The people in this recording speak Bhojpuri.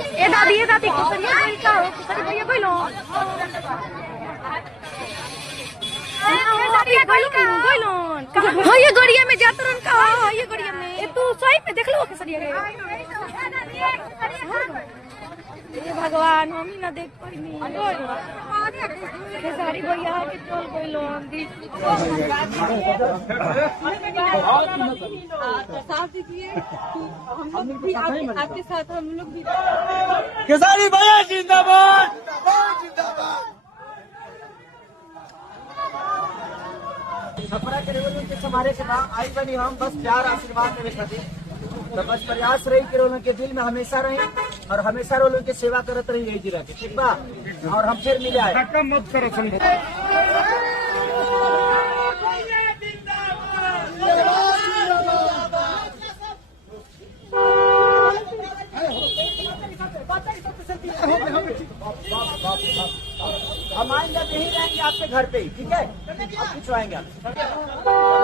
ए दादी कुसरिया कोई का हो कुसरी भैया कोई लो हाँ ये गड़िया में जात रन का हाँ ये गड़िया में ए तू सही पे देख लो कुसरिया के ये भगवान हम ना देख पाई नहीं सारी भैया के चल कोई लो साथ दीजिए हम लोग भी आपके साथ हम लोग भी केसारी भैया जिंदाबाद जिंदाबाद। छपरा के रेवलों के समारे के बाद आई बनी हम बस प्यार आशीर्वाद देने खातिर तो बस प्रयास रही कि रोलों के दिल में हमेशा रहे और हमेशा रोलों की सेवा करते रही यही जिला के ठीक बा और हम फिर मिले आए मत करो हम आएंगे यहीं रहेंगे आपके घर पे ही ठीक है आप खिंचवाएंगे आप